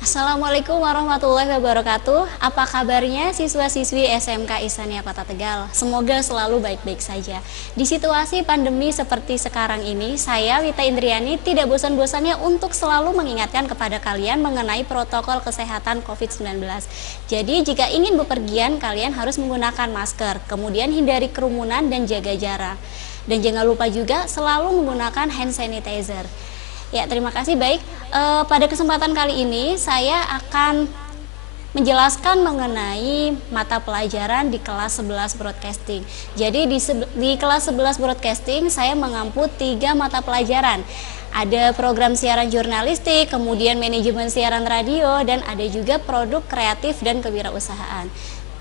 Assalamualaikum warahmatullahi wabarakatuh. Apa kabarnya siswa-siswi SMK Ihsaniyah Kota Tegal? Semoga selalu baik-baik saja. Di situasi pandemi seperti sekarang ini, saya Wita Indriani tidak bosan-bosannya untuk selalu mengingatkan kepada kalian mengenai protokol kesehatan COVID-19. Jadi jika ingin bepergian, kalian harus menggunakan masker, kemudian hindari kerumunan dan jaga jarak. Dan jangan lupa juga selalu menggunakan hand sanitizer. Ya, terima kasih. Baik, pada kesempatan kali ini saya akan menjelaskan mengenai mata pelajaran di kelas 11 broadcasting. Jadi di kelas 11 broadcasting saya mengampu 3 mata pelajaran. Ada program siaran jurnalistik, kemudian manajemen siaran radio, dan ada juga produk kreatif dan kewirausahaan.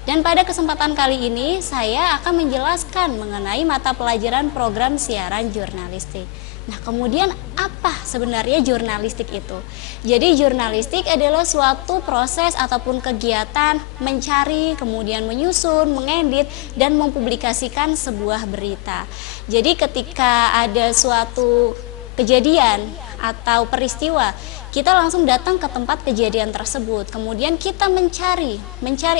Dan pada kesempatan kali ini saya akan menjelaskan mengenai mata pelajaran program siaran jurnalistik. Nah, kemudian apa sebenarnya jurnalistik itu? Jadi jurnalistik adalah suatu proses ataupun kegiatan mencari, kemudian menyusun, mengedit, dan mempublikasikan sebuah berita. Jadi ketika ada suatu kejadian atau peristiwa, kita langsung datang ke tempat kejadian tersebut. Kemudian kita mencari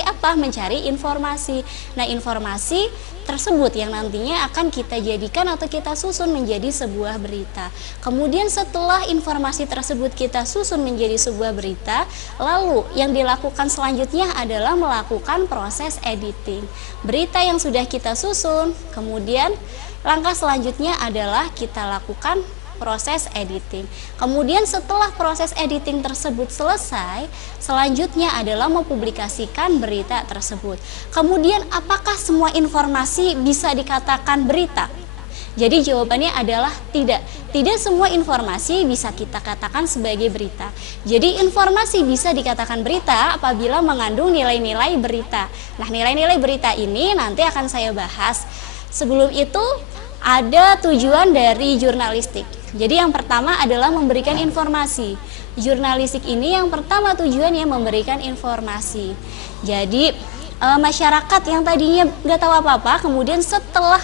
apa? Mencari informasi. Nah, informasi tersebut yang nantinya akan kita jadikan atau kita susun menjadi sebuah berita. Kemudian setelah informasi tersebut kita susun menjadi sebuah berita, lalu yang dilakukan selanjutnya adalah melakukan proses editing. Berita yang sudah kita susun, kemudian langkah selanjutnya adalah kita lakukan proses editing. Kemudian setelah proses editing tersebut selesai, selanjutnya adalah mempublikasikan berita tersebut. Kemudian apakah semua informasi bisa dikatakan berita? Jadi jawabannya adalah tidak. Tidak semua informasi bisa kita katakan sebagai berita. Jadi informasi bisa dikatakan berita apabila mengandung nilai-nilai berita. Nah, nilai-nilai berita ini nanti akan saya bahas. Sebelum itu ada tujuan dari jurnalistik. Jadi yang pertama adalah memberikan informasi. Jurnalistik ini yang pertama tujuannya memberikan informasi. Jadi masyarakat yang tadinya nggak tahu apa-apa, kemudian setelah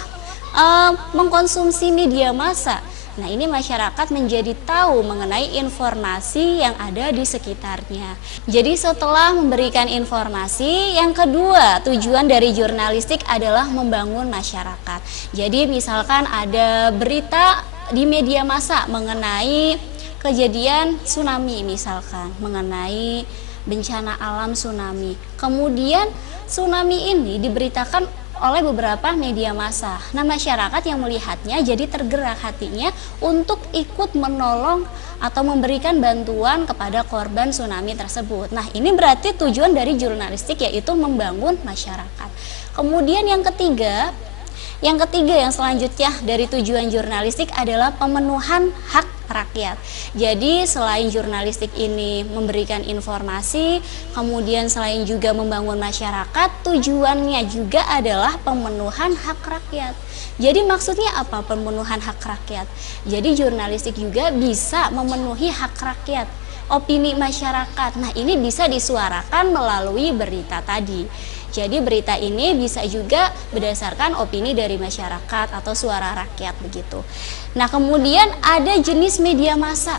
mengkonsumsi media massa, nah ini masyarakat menjadi tahu mengenai informasi yang ada di sekitarnya. Jadi setelah memberikan informasi, yang kedua tujuan dari jurnalistik adalah membangun masyarakat. Jadi misalkan ada berita di media massa mengenai kejadian tsunami, misalkan mengenai bencana alam tsunami. Kemudian tsunami ini diberitakan oleh beberapa media massa. Nah, masyarakat yang melihatnya jadi tergerak hatinya untuk ikut menolong atau memberikan bantuan kepada korban tsunami tersebut. Nah, ini berarti tujuan dari jurnalistik, yaitu membangun masyarakat. Kemudian yang ketiga yang selanjutnya dari tujuan jurnalistik adalah pemenuhan hak rakyat. Jadi selain jurnalistik ini memberikan informasi, kemudian selain juga membangun masyarakat, tujuannya juga adalah pemenuhan hak rakyat. Jadi maksudnya apa pemenuhan hak rakyat? Jadi jurnalistik juga bisa memenuhi hak rakyat, opini masyarakat. Nah, ini bisa disuarakan melalui berita tadi. Jadi berita ini bisa juga berdasarkan opini dari masyarakat atau suara rakyat begitu. Nah, kemudian ada jenis media massa.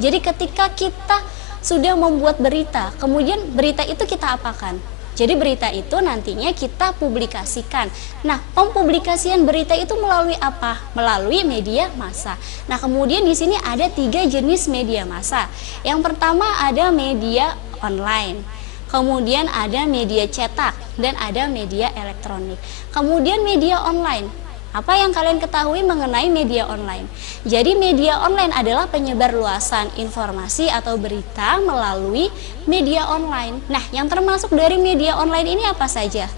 Jadi ketika kita sudah membuat berita, kemudian berita itu kita apakan? Jadi berita itu nantinya kita publikasikan. Nah, pempublikasian berita itu melalui apa? Melalui media massa. Nah, kemudian di sini ada 3 jenis media massa. Yang pertama ada media online. Kemudian ada media cetak dan ada media elektronik. Kemudian media online. Apa yang kalian ketahui mengenai media online? Jadi media online adalah penyebar luasan informasi atau berita melalui media online. Nah, yang termasuk dari media online ini apa saja?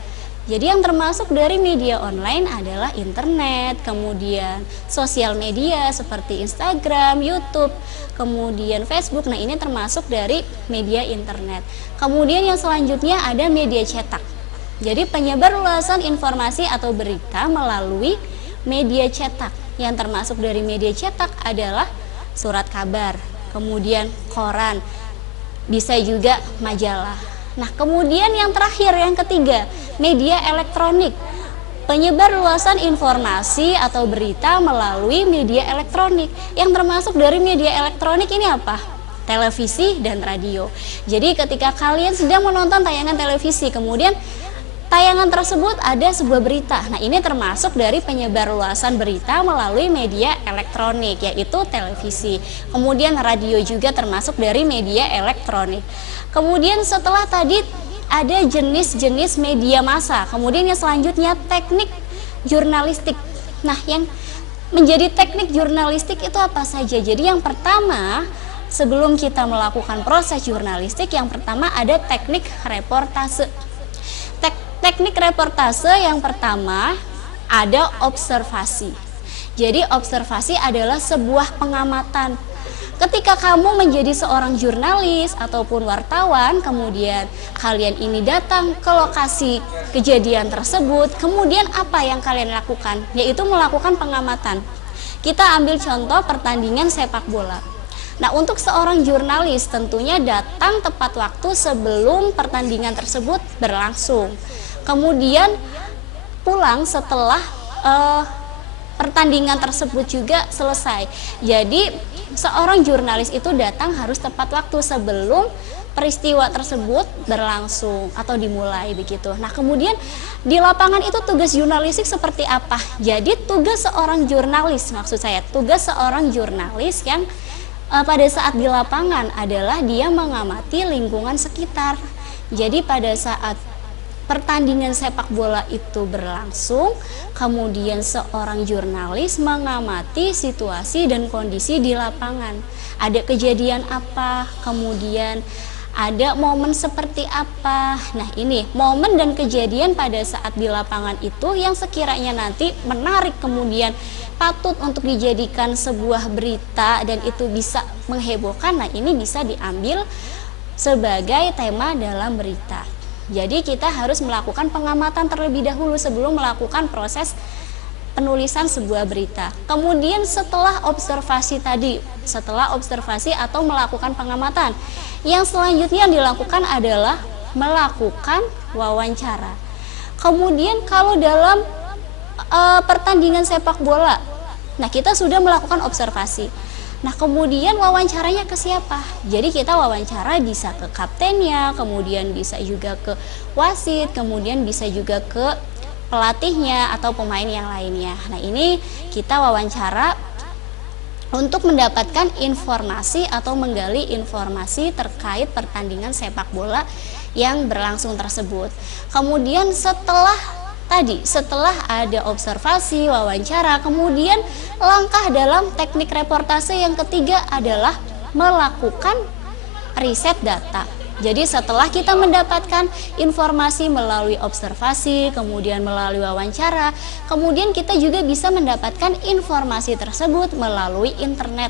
Jadi yang termasuk dari media online adalah internet, kemudian sosial media seperti Instagram, YouTube, kemudian Facebook. Nah, ini termasuk dari media internet. Kemudian yang selanjutnya ada media cetak. Jadi penyebar luasan informasi atau berita melalui media cetak. Yang termasuk dari media cetak adalah surat kabar, kemudian koran, bisa juga majalah. Nah, kemudian yang terakhir, yang ketiga, media elektronik. Penyebar luasan informasi atau berita melalui media elektronik. Yang termasuk dari media elektronik ini apa? televisi dan radio. Jadi ketika kalian sedang menonton tayangan televisi, kemudian tayangan tersebut ada sebuah berita. Nah, ini termasuk dari penyebarluasan berita melalui media elektronik, yaitu televisi. Kemudian radio juga termasuk dari media elektronik. Kemudian setelah tadi ada jenis-jenis media massa. Kemudian yang selanjutnya teknik jurnalistik. Nah, yang menjadi teknik jurnalistik itu apa saja? Jadi yang pertama, sebelum kita melakukan proses jurnalistik, yang pertama ada teknik reportase. Teknik reportase yang pertama ada observasi. Jadi observasi adalah sebuah pengamatan. Ketika kamu menjadi seorang jurnalis ataupun wartawan, kemudian kalian ini datang ke lokasi kejadian tersebut, kemudian apa yang kalian lakukan? Yaitu melakukan pengamatan. Kita ambil contoh pertandingan sepak bola. Nah, untuk seorang jurnalis tentunya datang tepat waktu sebelum pertandingan tersebut berlangsung. Kemudian pulang setelah pertandingan tersebut juga selesai. Jadi seorang jurnalis itu datang harus tepat waktu sebelum peristiwa tersebut berlangsung atau dimulai begitu. Nah, kemudian di lapangan itu tugas jurnalistik seperti apa? Jadi tugas seorang jurnalis, maksud saya tugas seorang jurnalis yang pada saat di lapangan adalah dia mengamati lingkungan sekitar. Jadi pada saat pertandingan sepak bola itu berlangsung, kemudian seorang jurnalis mengamati situasi dan kondisi di lapangan. Ada kejadian apa, kemudian ada momen seperti apa. Nah, ini momen dan kejadian pada saat di lapangan itu yang sekiranya nanti menarik, kemudian patut untuk dijadikan sebuah berita dan itu bisa menghebohkan. Nah, ini bisa diambil sebagai tema dalam berita. Jadi kita harus melakukan pengamatan terlebih dahulu sebelum melakukan proses penulisan sebuah berita. Kemudian setelah observasi tadi, setelah observasi atau melakukan pengamatan, yang selanjutnya yang dilakukan adalah melakukan wawancara. Kemudian kalau dalam pertandingan sepak bola, nah kita sudah melakukan observasi. Nah, kemudian wawancaranya ke siapa? Jadi kita wawancara bisa ke kaptennya, kemudian bisa juga ke wasit, kemudian bisa juga ke pelatihnya atau pemain yang lainnya. Nah, ini kita wawancara untuk mendapatkan informasi atau menggali informasi terkait pertandingan sepak bola yang berlangsung tersebut. Kemudian setelah ada observasi, wawancara, kemudian langkah dalam teknik reportase yang ketiga adalah melakukan riset data. Jadi setelah kita mendapatkan informasi melalui observasi, kemudian melalui wawancara, kemudian kita juga bisa mendapatkan informasi tersebut melalui internet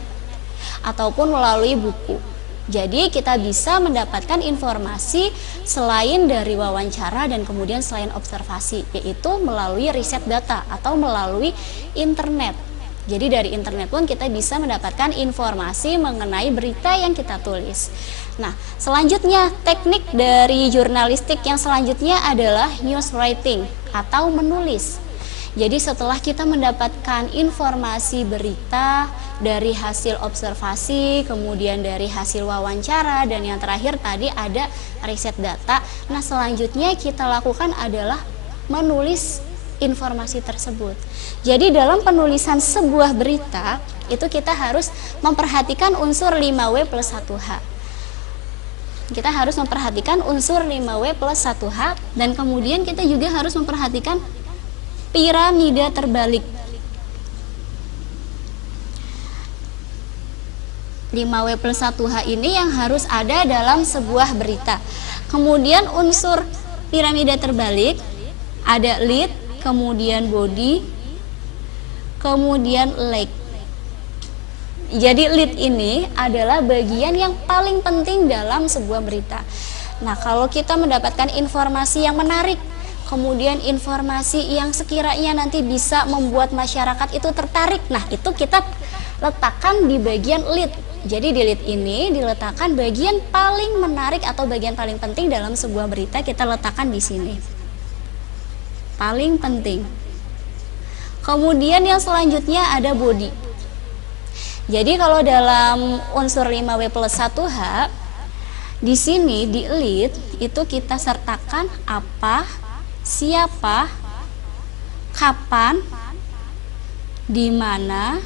ataupun melalui buku. Jadi kita bisa mendapatkan informasi selain dari wawancara dan kemudian selain observasi, yaitu melalui riset data atau melalui internet. Jadi dari internet pun kita bisa mendapatkan informasi mengenai berita yang kita tulis. Nah, selanjutnya teknik dari jurnalistik yang selanjutnya adalah news writing atau menulis. Jadi setelah kita mendapatkan informasi berita dari hasil observasi, kemudian dari hasil wawancara, dan yang terakhir tadi ada riset data. Nah, selanjutnya kita lakukan adalah menulis informasi tersebut. Jadi dalam penulisan sebuah berita itu kita harus memperhatikan unsur 5W plus 1H. Kita harus memperhatikan unsur 5W plus 1H dan kemudian kita juga harus memperhatikan piramida terbalik. 5W plus 1H ini yang harus ada dalam sebuah berita. Kemudian unsur piramida terbalik ada lead, kemudian body, kemudian leg. Jadi lead ini adalah bagian yang paling penting dalam sebuah berita. Nah, kalau kita mendapatkan informasi yang menarik, kemudian informasi yang sekiranya nanti bisa membuat masyarakat itu tertarik, nah itu kita letakkan di bagian lead. Jadi di lead ini diletakkan bagian paling menarik atau bagian paling penting dalam sebuah berita, kita letakkan di sini. Paling penting. Kemudian yang selanjutnya ada body. Jadi kalau dalam unsur 5W plus 1H, di sini di lead itu kita sertakan apa, siapa, kapan, di mana.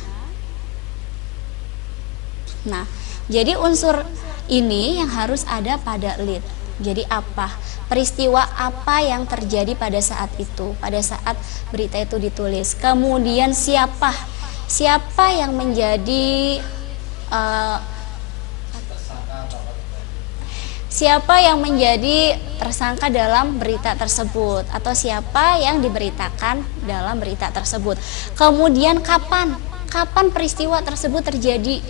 Nah, jadi unsur ini yang harus ada pada lead. Jadi apa? Peristiwa apa yang terjadi pada saat itu, pada saat berita itu ditulis. Kemudian siapa? Siapa yang menjadi siapa yang menjadi tersangka dalam berita tersebut, atau siapa yang diberitakan dalam berita tersebut. Kemudian kapan peristiwa tersebut terjadi.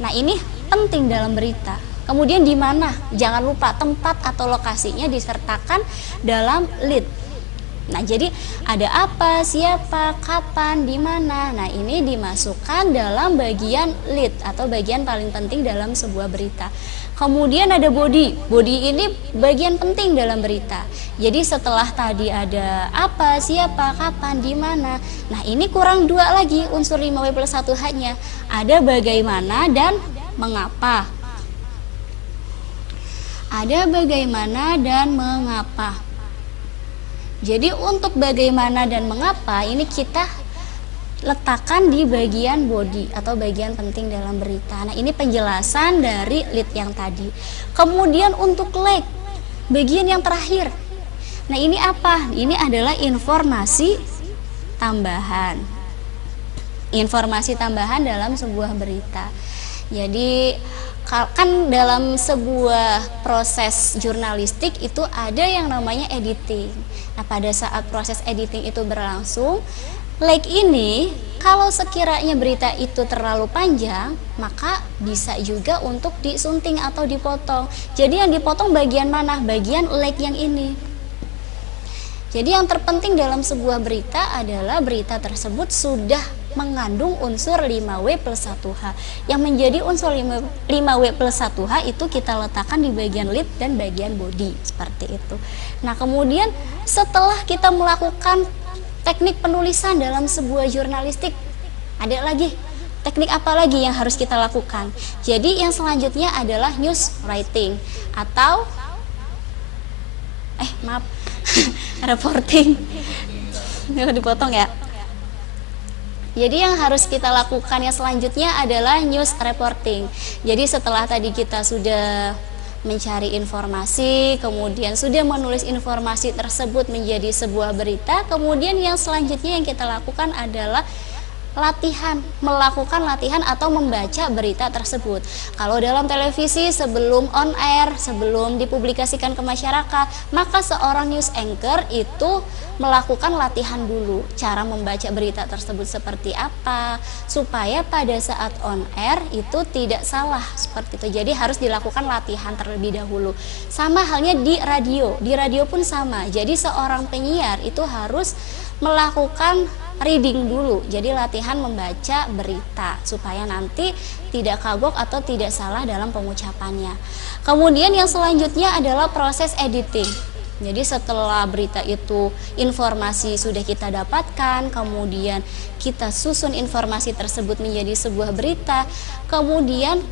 Nah, ini penting dalam berita. Kemudian di mana? Jangan lupa tempat atau lokasinya disertakan dalam lead. Nah, jadi ada apa, siapa, kapan, di mana. Nah, ini dimasukkan dalam bagian lead atau bagian paling penting dalam sebuah berita. Kemudian ada body. Body ini bagian penting dalam berita. Jadi setelah tadi ada apa, siapa, kapan, di mana. Nah, ini kurang dua lagi unsur 5W plus 1H-nya. Ada bagaimana dan mengapa. Ada bagaimana dan mengapa. Jadi untuk bagaimana dan mengapa ini kita letakkan di bagian body atau bagian penting dalam berita. Nah, ini penjelasan dari lead yang tadi. Kemudian untuk leg, bagian yang terakhir. Nah, ini apa? Ini adalah informasi tambahan. Informasi tambahan dalam sebuah berita. Jadi kan dalam sebuah proses jurnalistik itu ada yang namanya editing. Nah, pada saat proses editing itu berlangsung, leg ini kalau sekiranya berita itu terlalu panjang, maka bisa juga untuk disunting atau dipotong. Jadi yang dipotong bagian mana? Bagian leg yang ini. Jadi yang terpenting dalam sebuah berita adalah berita tersebut sudah mengandung unsur 5W plus 1H. Yang menjadi unsur 5W plus 1H itu kita letakkan di bagian lead dan bagian body, seperti itu. Nah, kemudian setelah kita melakukan teknik penulisan dalam sebuah jurnalistik, ada lagi teknik apa lagi yang harus kita lakukan? Jadi yang selanjutnya adalah news writing atau reporting. Dipotong ya. Jadi yang harus kita lakukan yang selanjutnya adalah news reporting. Jadi setelah tadi kita sudah mencari informasi, kemudian sudah menulis informasi tersebut menjadi sebuah berita, kemudian yang selanjutnya yang kita lakukan adalah melakukan latihan atau membaca berita tersebut. Kalau dalam televisi sebelum on air, sebelum dipublikasikan ke masyarakat, maka seorang news anchor itu melakukan latihan dulu cara membaca berita tersebut seperti apa, supaya pada saat on air itu tidak salah seperti itu. Jadi harus dilakukan latihan terlebih dahulu. Sama halnya di radio pun sama. Jadi seorang penyiar itu harus melakukan reading dulu, jadi latihan membaca berita supaya nanti tidak kagok atau tidak salah dalam pengucapannya. Kemudian yang selanjutnya adalah proses editing. Jadi setelah berita itu informasi sudah kita dapatkan, kemudian kita susun informasi tersebut menjadi sebuah berita. Kemudian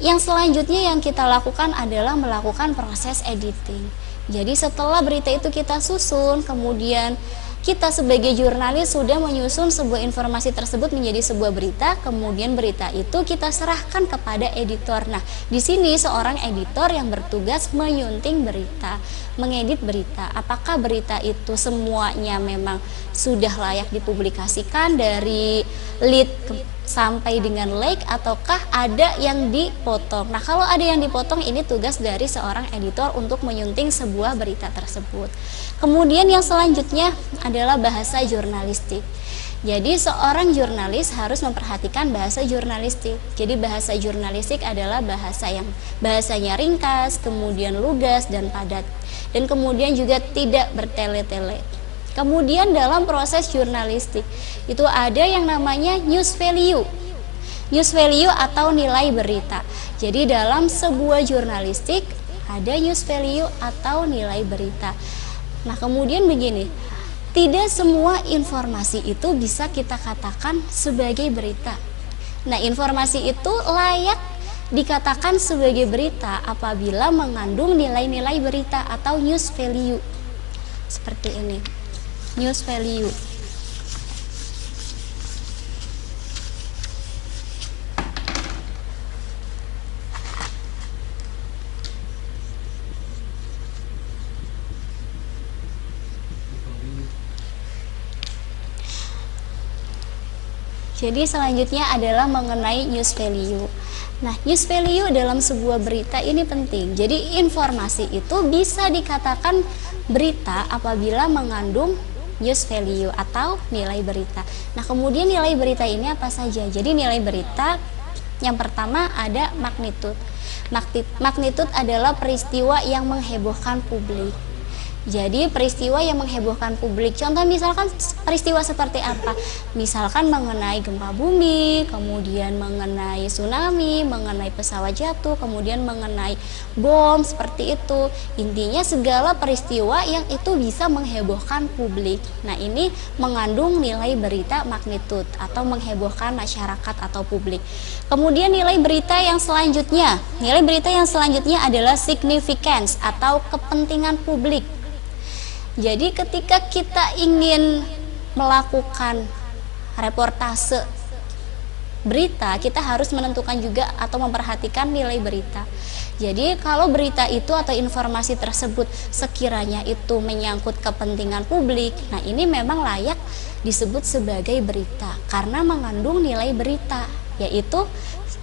yang selanjutnya yang kita lakukan adalah melakukan proses editing. Jadi setelah berita itu kita susun, kemudian kita sebagai jurnalis sudah menyusun sebuah informasi tersebut menjadi sebuah berita, kemudian berita itu kita serahkan kepada editor. Nah, di sini seorang editor yang bertugas menyunting berita, mengedit berita. Apakah berita itu semuanya memang sudah layak dipublikasikan dari lead sampai dengan like, ataukah ada yang dipotong? Nah, kalau ada yang dipotong, ini tugas dari seorang editor untuk menyunting sebuah berita tersebut. Kemudian yang selanjutnya adalah bahasa jurnalistik. Jadi seorang jurnalis harus memperhatikan bahasa jurnalistik. Jadi bahasa jurnalistik adalah bahasa yang bahasanya ringkas, kemudian lugas dan padat, dan kemudian juga tidak bertele-tele. Kemudian dalam proses jurnalistik itu ada yang namanya news value. News value atau nilai berita. Jadi dalam sebuah jurnalistik ada news value atau nilai berita. Nah, kemudian begini, tidak semua informasi itu bisa kita katakan sebagai berita. Nah, informasi itu layak dikatakan sebagai berita apabila mengandung nilai-nilai berita atau news value. Seperti ini, news value. Jadi selanjutnya adalah mengenai news value. Nah, news value dalam sebuah berita ini penting. Jadi informasi itu bisa dikatakan berita apabila mengandung news value atau nilai berita. Nah, kemudian nilai berita ini apa saja? Jadi nilai berita yang pertama ada magnitude. Magnitude adalah peristiwa yang menghebohkan publik. Jadi peristiwa yang menghebohkan publik, contoh misalkan peristiwa seperti apa? Misalkan mengenai gempa bumi, kemudian mengenai tsunami, mengenai pesawat jatuh, kemudian mengenai bom, seperti itu. Intinya segala peristiwa yang itu bisa menghebohkan publik. Nah, ini mengandung nilai berita magnitude atau menghebohkan masyarakat atau publik. Kemudian nilai berita yang selanjutnya adalah significance atau kepentingan publik. Jadi ketika kita ingin melakukan reportase berita, kita harus menentukan juga atau memperhatikan nilai berita. Jadi kalau berita itu atau informasi tersebut sekiranya itu menyangkut kepentingan publik, nah ini memang layak disebut sebagai berita karena mengandung nilai berita, yaitu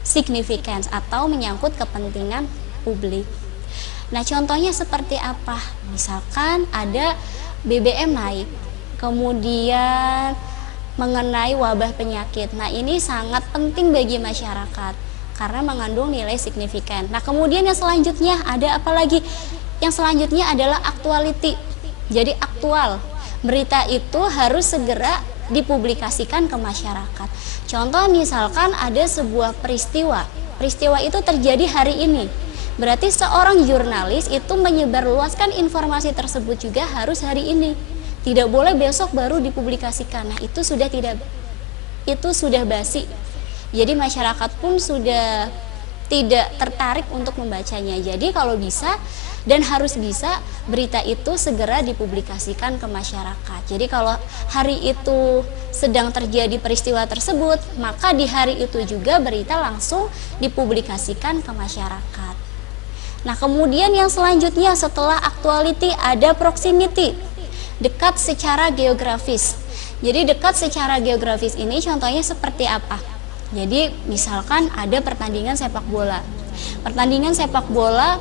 significance atau menyangkut kepentingan publik. Nah, contohnya seperti apa? Misalkan ada BBM naik, kemudian mengenai wabah penyakit. Nah, ini sangat penting bagi masyarakat karena mengandung nilai signifikan. Nah, kemudian yang selanjutnya ada apa lagi? Yang selanjutnya adalah actuality. Jadi aktual. Berita itu harus segera dipublikasikan ke masyarakat. Contoh misalkan ada sebuah peristiwa. Peristiwa itu terjadi hari ini. Berarti seorang jurnalis itu menyebarluaskan informasi tersebut juga harus hari ini. Tidak boleh besok baru dipublikasikan. Nah, itu sudah basi. Jadi masyarakat pun sudah tidak tertarik untuk membacanya. Jadi kalau bisa dan harus bisa berita itu segera dipublikasikan ke masyarakat. Jadi kalau hari itu sedang terjadi peristiwa tersebut, maka di hari itu juga berita langsung dipublikasikan ke masyarakat. Nah, kemudian yang selanjutnya setelah actuality ada proximity, dekat secara geografis. Jadi dekat secara geografis ini contohnya seperti apa? Jadi misalkan ada pertandingan sepak bola. Pertandingan sepak bola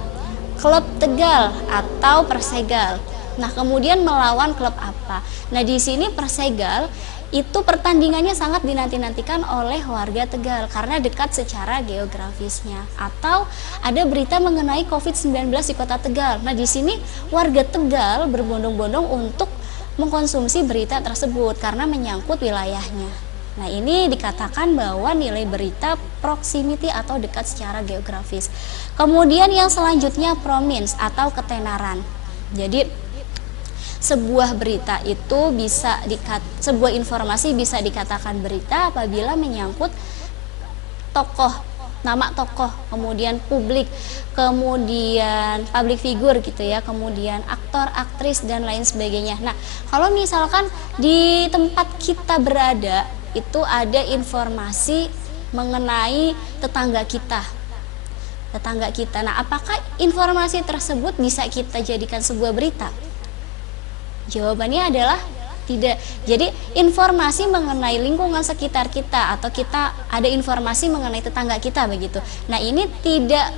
klub Tegal atau Persegal. Nah, kemudian melawan klub apa? Nah, di sini Persegal itu pertandingannya sangat dinanti-nantikan oleh warga Tegal karena dekat secara geografisnya. Atau ada berita mengenai COVID-19 di Kota Tegal. Nah, di sini warga Tegal berbondong-bondong untuk mengkonsumsi berita tersebut karena menyangkut wilayahnya. Nah, ini dikatakan bahwa nilai berita proximity atau dekat secara geografis. Kemudian yang selanjutnya prominence atau ketenaran. Jadi sebuah berita itu sebuah informasi bisa dikatakan berita apabila menyangkut tokoh, nama tokoh, kemudian publik, kemudian public figure gitu ya, kemudian aktor, aktris dan lain sebagainya. Nah, kalau misalkan di tempat kita berada itu ada informasi mengenai tetangga kita. Nah, apakah informasi tersebut bisa kita jadikan sebuah berita? Jawabannya adalah tidak. Jadi informasi mengenai lingkungan sekitar kita atau kita ada informasi mengenai tetangga kita begitu. Nah, ini tidak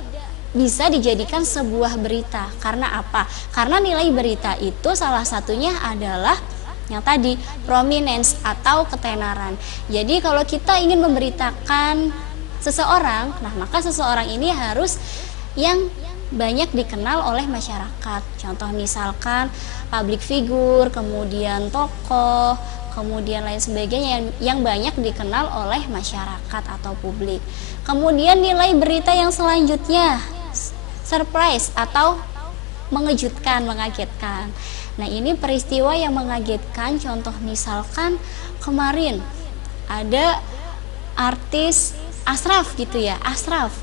bisa dijadikan sebuah berita. Karena apa? Karena nilai berita itu salah satunya adalah yang tadi prominence atau ketenaran. Jadi kalau kita ingin memberitakan seseorang, nah maka seseorang ini harus yang banyak dikenal oleh masyarakat. Contoh misalkan public figure, kemudian tokoh, kemudian lain sebagainya yang banyak dikenal oleh masyarakat atau publik. Kemudian nilai berita yang selanjutnya surprise atau mengejutkan, mengagetkan. Nah, ini peristiwa yang mengagetkan. Contoh misalkan kemarin ada artis Ashraf gitu ya, Ashraf.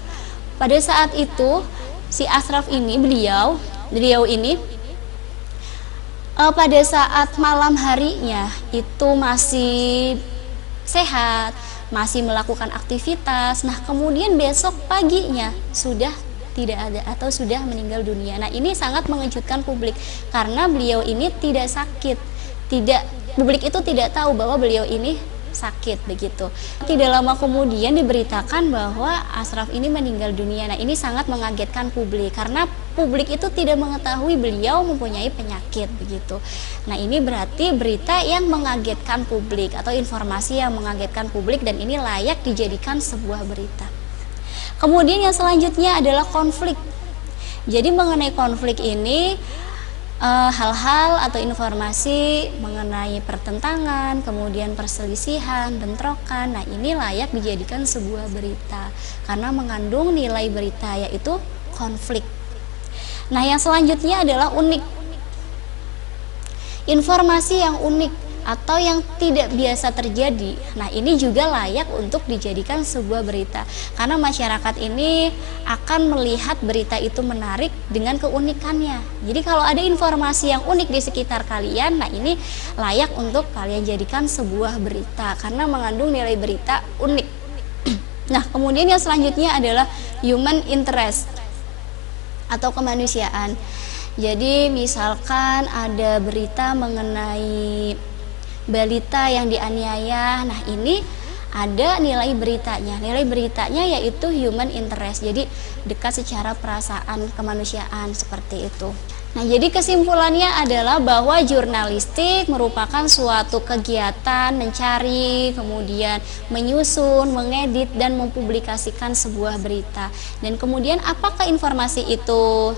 Pada saat itu si Ashraf ini beliau ini pada saat malam harinya itu masih sehat, masih melakukan aktivitas. Nah, kemudian besok paginya sudah tidak ada atau sudah meninggal dunia. Nah, ini sangat mengejutkan publik karena beliau ini tidak sakit. Publik itu tidak tahu bahwa beliau ini sakit begitu. Tidak lama kemudian diberitakan bahwa Ashraf ini meninggal dunia. Nah, ini sangat mengagetkan publik karena publik itu tidak mengetahui beliau mempunyai penyakit begitu. Nah, ini berarti berita yang mengagetkan publik atau informasi yang mengagetkan publik, dan ini layak dijadikan sebuah berita. Kemudian yang selanjutnya adalah konflik. Jadi mengenai konflik ini hal-hal atau informasi mengenai pertentangan, kemudian perselisihan, bentrokan. Nah, ini layak dijadikan sebuah berita karena mengandung nilai berita, yaitu konflik. Nah, yang selanjutnya adalah unik. Informasi yang unik atau yang tidak biasa terjadi. Nah, ini juga layak untuk dijadikan sebuah berita karena masyarakat ini akan melihat berita itu menarik dengan keunikannya. Jadi kalau ada informasi yang unik di sekitar kalian, nah ini layak untuk kalian jadikan sebuah berita karena mengandung nilai berita unik. Nah, kemudian yang selanjutnya adalah human interest atau kemanusiaan. Jadi misalkan ada berita mengenai balita yang dianiaya. Nah, ini ada nilai beritanya. Nilai beritanya yaitu human interest. Jadi dekat secara perasaan kemanusiaan seperti itu. Nah, jadi kesimpulannya adalah bahwa jurnalistik merupakan suatu kegiatan mencari, kemudian menyusun, mengedit, dan mempublikasikan sebuah berita. Dan kemudian apakah informasi itu,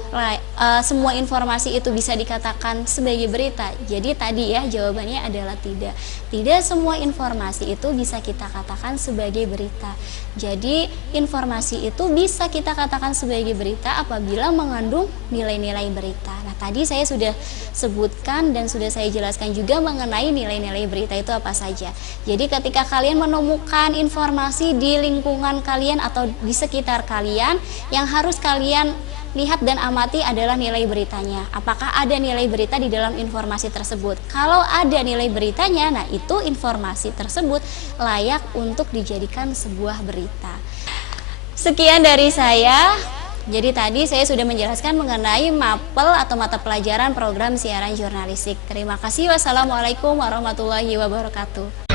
semua informasi itu bisa dikatakan sebagai berita? Jadi tadi ya jawabannya adalah tidak. Tidak semua informasi itu bisa kita katakan sebagai berita. Jadi informasi itu bisa kita katakan sebagai berita apabila mengandung nilai-nilai berita. Nah, tadi saya sudah sebutkan dan sudah saya jelaskan juga mengenai nilai-nilai berita itu apa saja. Jadi ketika kalian menemukan informasi di lingkungan kalian atau di sekitar kalian, yang harus kalian lihat dan amati adalah nilai beritanya. Apakah ada nilai berita di dalam informasi tersebut? Kalau ada nilai beritanya, nah itu informasi tersebut layak untuk dijadikan sebuah berita. Sekian dari saya. Jadi tadi saya sudah menjelaskan mengenai mapel atau mata pelajaran program siaran jurnalistik. Terima kasih. Wassalamualaikum warahmatullahi wabarakatuh.